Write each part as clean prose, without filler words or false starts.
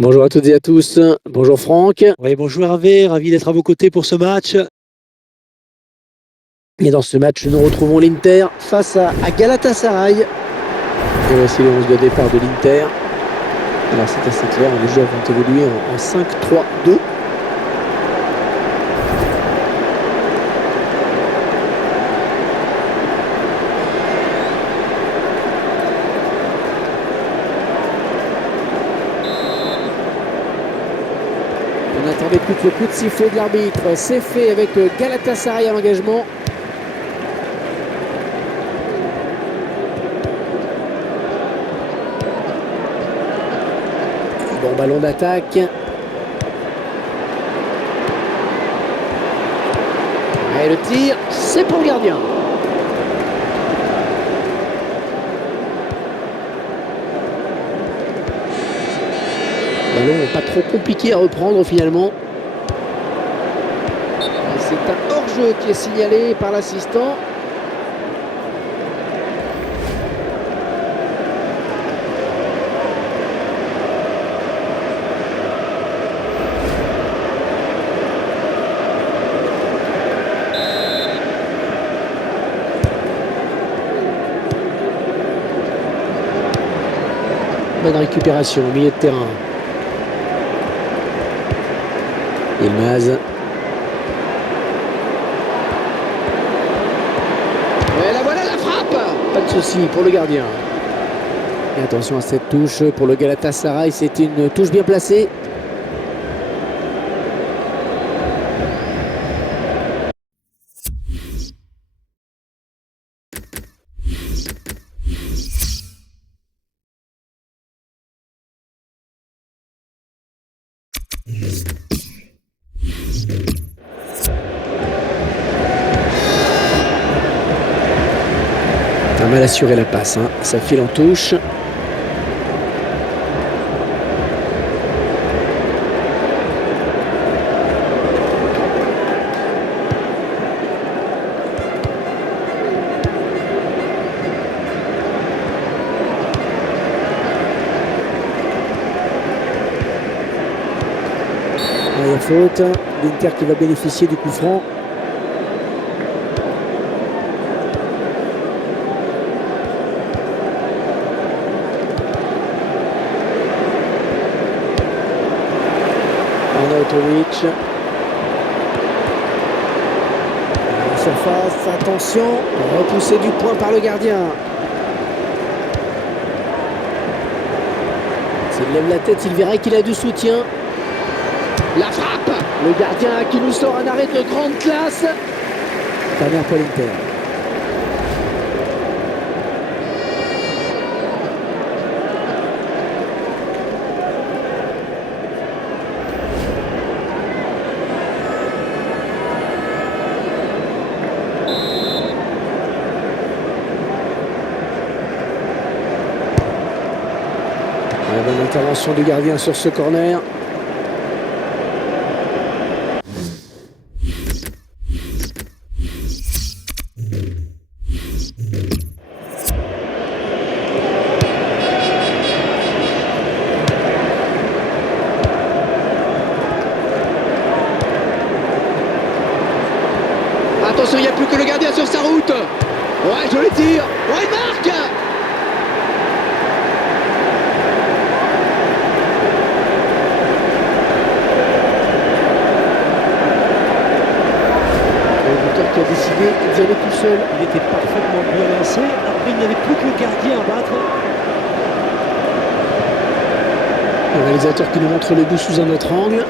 Bonjour à toutes et à tous. Bonjour Franck. Oui, bonjour Hervé, ravi d'être à vos côtés pour ce match. Et dans ce match, nous retrouvons l'Inter face à Galatasaray. Et voici le 11 de départ de l'Inter. Alors c'est assez clair, les joueurs vont évoluer en 5-3-2. On n'attendait plus que le coup de sifflet de l'arbitre. C'est fait avec Galatasaray à l'engagement. Bon ballon d'attaque. Et le tir, c'est pour le gardien. Ballon pas trop compliqué à reprendre finalement. Et c'est un hors-jeu qui est signalé par l'assistant. Bonne récupération au milieu de terrain. Yilmaz. Et la voilà la frappe. Pas de souci pour le gardien. Et attention à cette touche pour le Galatasaray. C'est une touche bien placée. Pas mal assuré la passe, hein. Ça file en touche. Il y a faute. L'Inter qui va bénéficier du coup franc. Arnautovic. Surface, attention, repoussé du point par le gardien. S'il lève la tête, il verrait qu'il a du soutien. La frappe. Le gardien qui nous sort un arrêt de grande classe. Dernière pour l'Inter. La bonne intervention du gardien sur ce corner. Attention, il n'y a plus que le gardien sur sa route. Ouais, joli tir. Ouais, il marque. Le buteur qui a décidé d'y aller tout seul. Il était parfaitement bien lancé. Après, il n'y avait plus que le gardien à battre. Le réalisateur qui nous montre le but sous un autre angle.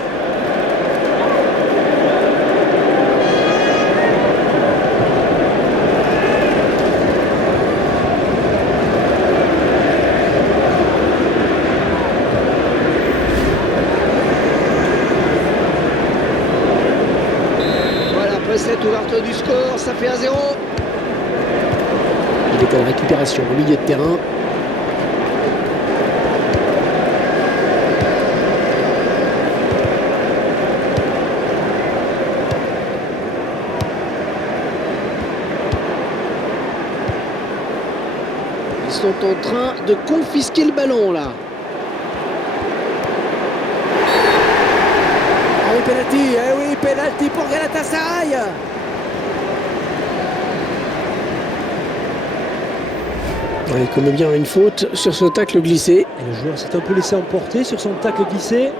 Cette ouverture du score, ça fait 1-0. Il est à la récupération au milieu de terrain. Ils sont en train de confisquer le ballon là. penalty. Eh oui, penalty pour Galatasaray. Ouais, il commet bien une faute sur ce tacle glissé. Et le joueur s'est un peu laissé emporter sur son tacle glissé.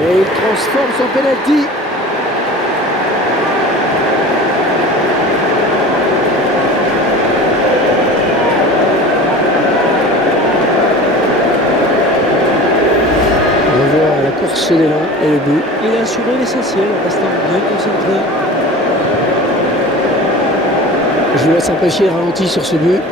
Et il transforme son penalty. On voit la course d'élan et le but. Il a assuré l'essentiel en restant bien concentré. Je vous laisse apprécier le ralenti sur ce but.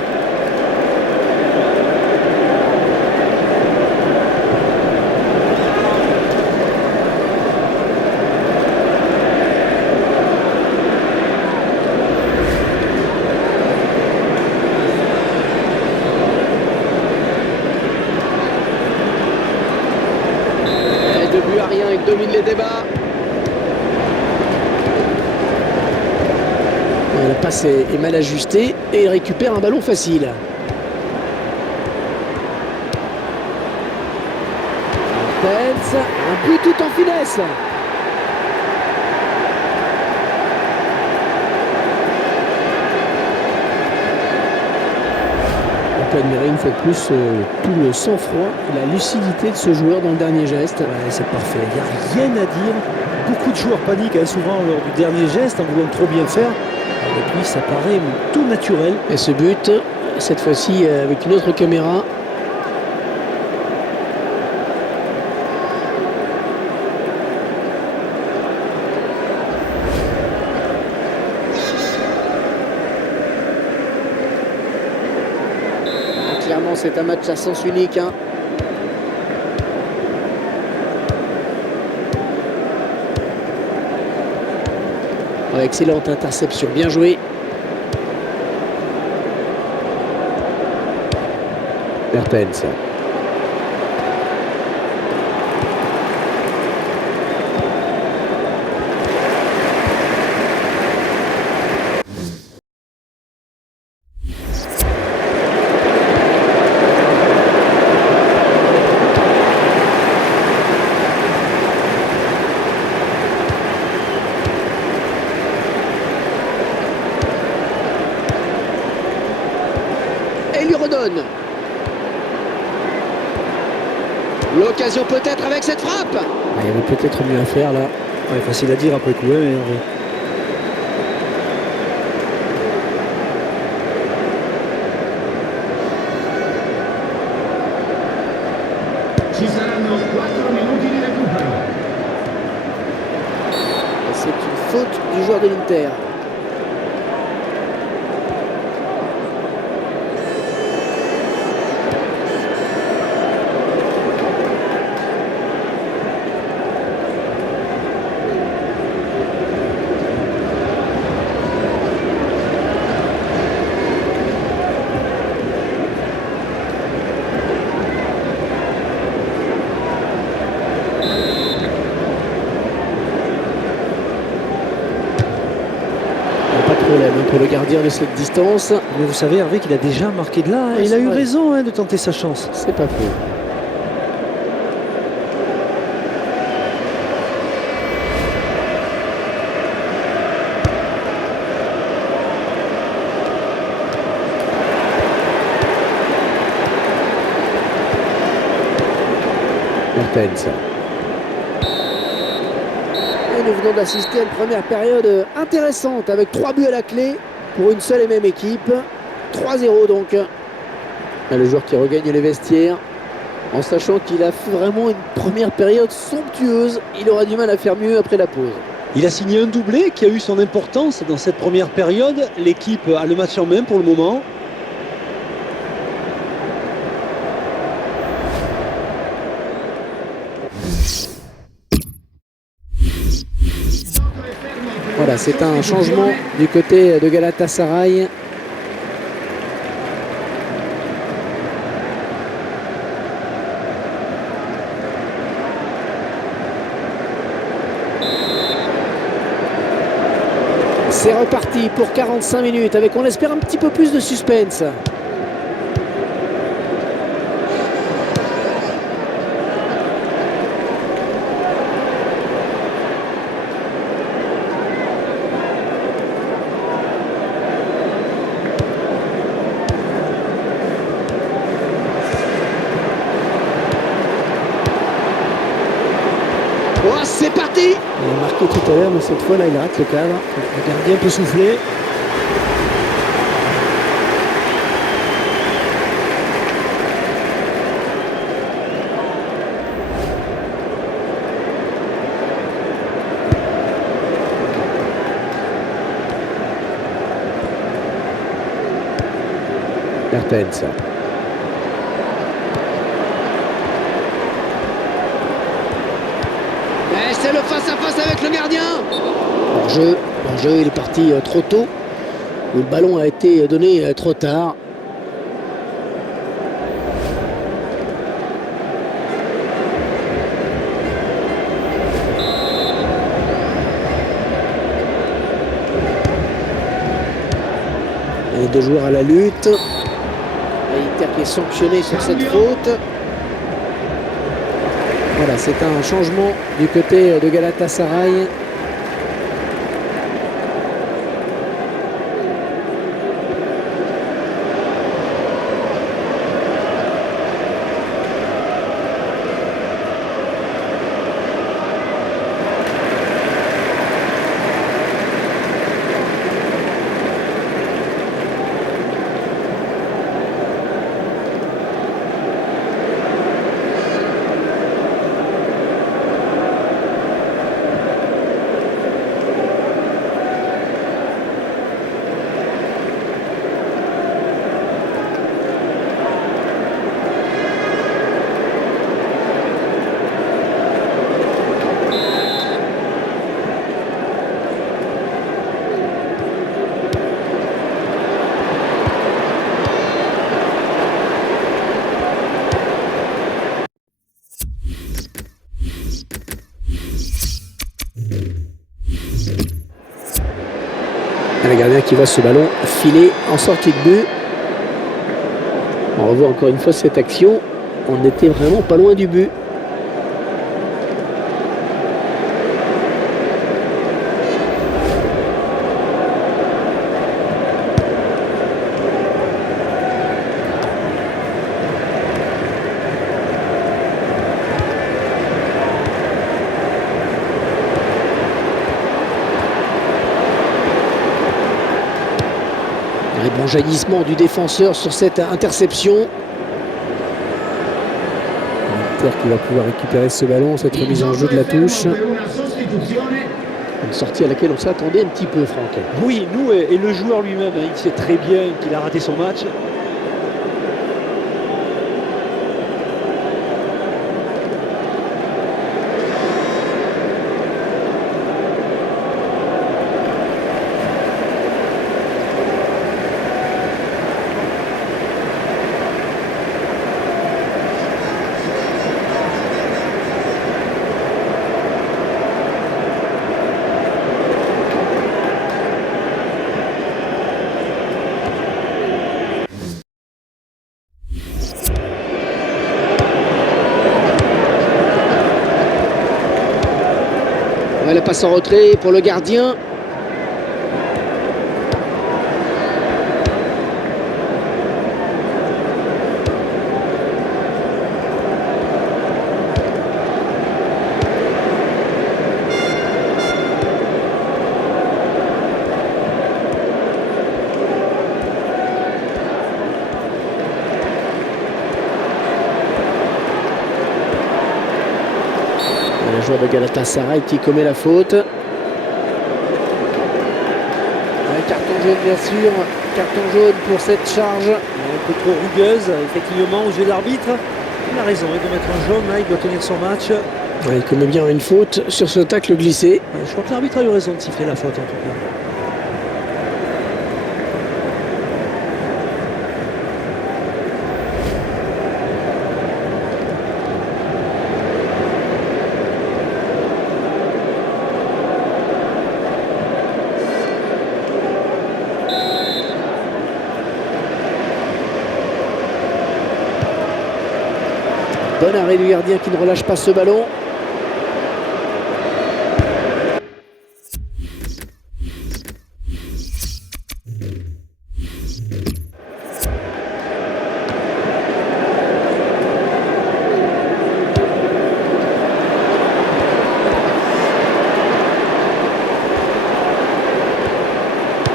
Et 2-1, il domine les débats. La passe est mal ajustée et il récupère un ballon facile. Mertens, un but tout en finesse. On peut admirer une fois de plus tout le sang-froid et la lucidité de ce joueur dans le dernier geste. Ouais, c'est parfait, il n'y a rien à dire. Beaucoup de joueurs paniquent souvent lors du dernier geste en voulant trop bien faire. Avec lui, ça paraît tout naturel. Et ce but, cette fois-ci avec une autre caméra. Clairement, c'est un match à sens unique. Hein. Oh, excellente interception, bien joué. Mertens. Et il lui redonne. L'occasion peut-être avec cette frappe. Ah, il y avait peut-être mieux à faire là. Ouais, facile à dire après coup, hein, mais... C'est une faute du joueur de l'Inter. Problème pour le gardien de cette distance. Mais vous savez, Hervé, qu'il a déjà marqué de là. Ouais, il a eu vrai. raison de tenter sa chance. C'est pas faux. Mertens. Et nous venons d'assister à une première période intéressante avec 3 buts à la clé pour une seule et même équipe. 3-0 donc. Et le joueur qui regagne les vestiaires en sachant qu'il a fait vraiment une première période somptueuse. Il aura du mal à faire mieux après la pause. Il a signé un doublé qui a eu son importance dans cette première période. L'équipe a le match en main pour le moment. Voilà, c'est un changement du côté de Galatasaray. C'est reparti pour 45 minutes avec, on espère, un petit peu plus de suspense. Oh, c'est parti! Il a marqué tout à l'heure, mais cette fois là il rate le cadre. Le gardien peut souffler. Mertens. Et c'est le face-à-face avec le gardien. Hors-jeu, il est parti trop tôt. Le ballon a été donné trop tard. Et deux joueurs à la lutte. Inter qui est sanctionné sur cette faute. Voilà, c'est un changement du côté de Galatasaray. Le gardien qui voit ce ballon filer en sortie de but. On revoit encore une fois cette action. On n'était vraiment pas loin du but. Un bon jaillissement du défenseur sur cette interception. Inter qui va pouvoir récupérer ce ballon, cette remise en jeu de la touche. Une sortie à laquelle on s'attendait un petit peu, Franck. Oui, nous et le joueur lui-même, il sait très bien qu'il a raté son match. Ouais, la passe en retrait pour le gardien. Le joueur de Galatasaray qui commet la faute. Un carton jaune, bien sûr. Carton jaune pour cette charge. Un peu trop rugueuse, effectivement, aux yeux de l'arbitre. Il a raison de mettre un jaune, là, il doit tenir son match. Ouais, il commet bien une faute sur ce tacle glissé. Je crois que l'arbitre a eu raison de siffler la faute, en tout cas. Bon arrêt du gardien qui ne relâche pas ce ballon.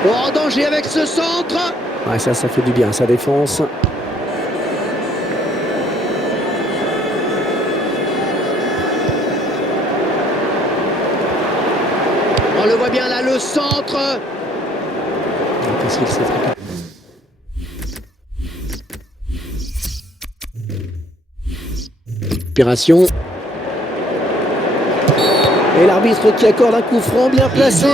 Oh, en danger avec ce centre. Ouais, ça fait du bien, sa défense. On le voit bien là, le centre. Qu'est-ce qu'il s'est fait ? Opération. Et l'arbitre qui accorde un coup franc bien placé.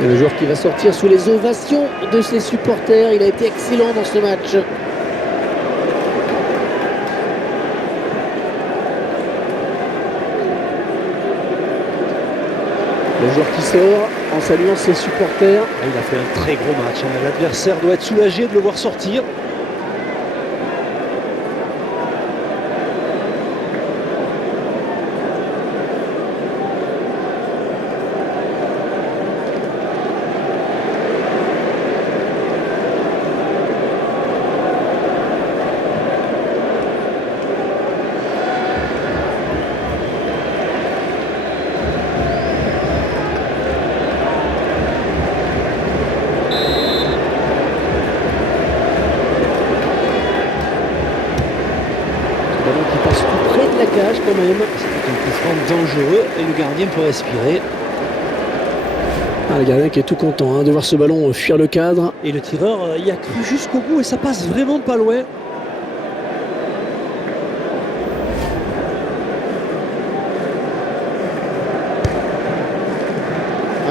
Et le joueur qui va sortir sous les ovations de ses supporters. Il a été excellent dans ce match. Le joueur qui sort en saluant ses supporters. Il a fait un très gros match. L'adversaire doit être soulagé de le voir sortir. Qui passe tout près de la cage quand même. C'est un coup franc dangereux et le gardien peut respirer. Le gardien qui est tout content de voir ce ballon fuir le cadre. Et le tireur y a cru jusqu'au bout et ça passe vraiment pas loin.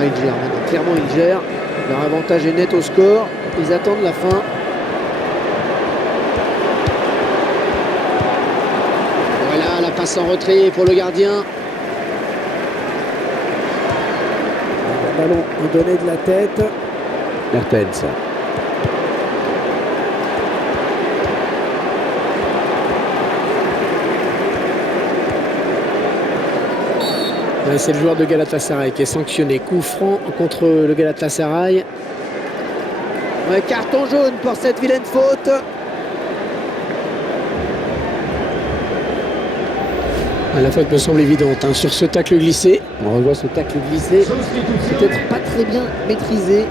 Il gère maintenant, clairement il gère. Leur avantage est net au score. Ils attendent la fin. Voilà la passe en retrait pour le gardien. Le ballon donné de la tête. Mertens. C'est le joueur de Galatasaray qui est sanctionné. Coup franc contre le Galatasaray. Carton jaune pour cette vilaine faute. La faute me semble évidente sur ce tacle glissé. On revoit ce tacle glissé. Peut-être pas très bien maîtrisé.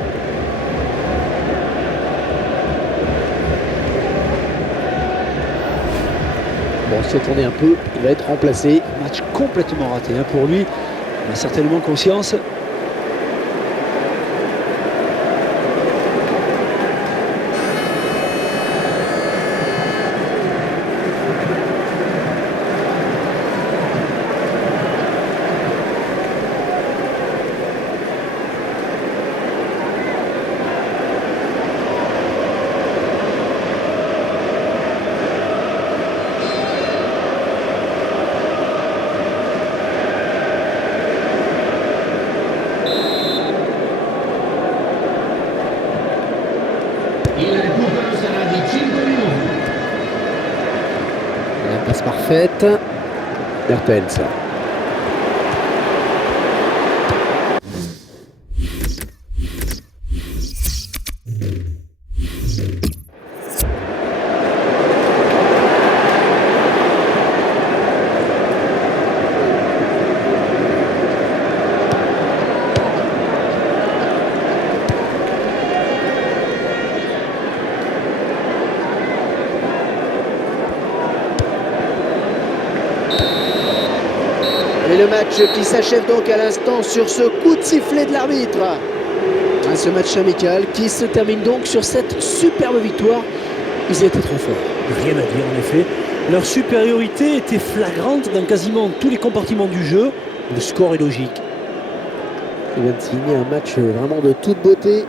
Bon, s'est tourné un peu, il va être remplacé. Match complètement raté pour lui. Il a certainement conscience. La passe parfaite. Mertens. Et le match qui s'achève donc à l'instant sur ce coup de sifflet de l'arbitre. Ce match amical qui se termine donc sur cette superbe victoire. Ils étaient trop forts. Rien à dire en effet. Leur supériorité était flagrante dans quasiment tous les compartiments du jeu. Le score est logique. Il vient de signer un match vraiment de toute beauté.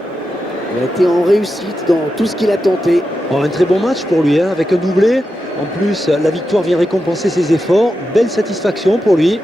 Il a été en réussite dans tout ce qu'il a tenté. Un très bon match pour lui, avec un doublé. En plus, la victoire vient récompenser ses efforts. Belle satisfaction pour lui.